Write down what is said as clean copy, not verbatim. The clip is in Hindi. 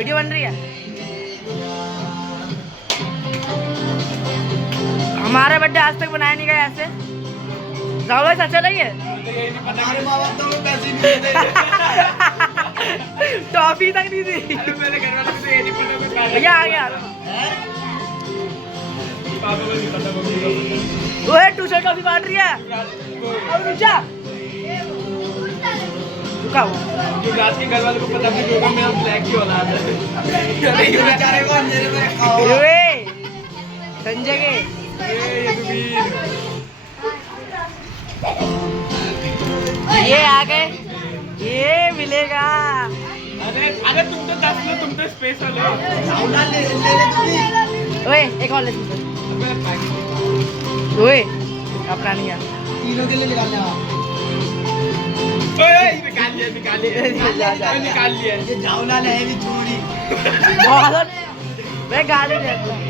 वीडियो बन रही है। हमारा बर्थडे आज तक बनाया नहीं गया ऐसे। राहुल सच्चा नहीं है। हमारे माँ बाप तो हमें पैसे नहीं देते। टॉफी तक नहीं दी। अरे मेरे घर वालों को तो ये नहीं पता कोई कार्ड भैया आ गया। पापा को नहीं पता ओए ट्यूशन टॉफी बांट रही है। अब रुचा रुका हुआ। युवराज के घर वालों को पता भी नहीं होगा मेरा ब्लैक की औलाद है। अरे ये बेचारे को अंधेरे में खाओ। ओए संजय के ये आ गए। ये मिलेगा। अरे अरे तुम तो 10 लो, तुम तो स्पेशल हो। ले ले तुम भी। ओए एक और ले। ओए अपना नहीं है। तीनों के लिए निकालने आ। ओए निकाल लिया निकाल लिया। ये जावलाल है भी थोड़ी। बहुत मैं गाली देता हूँ।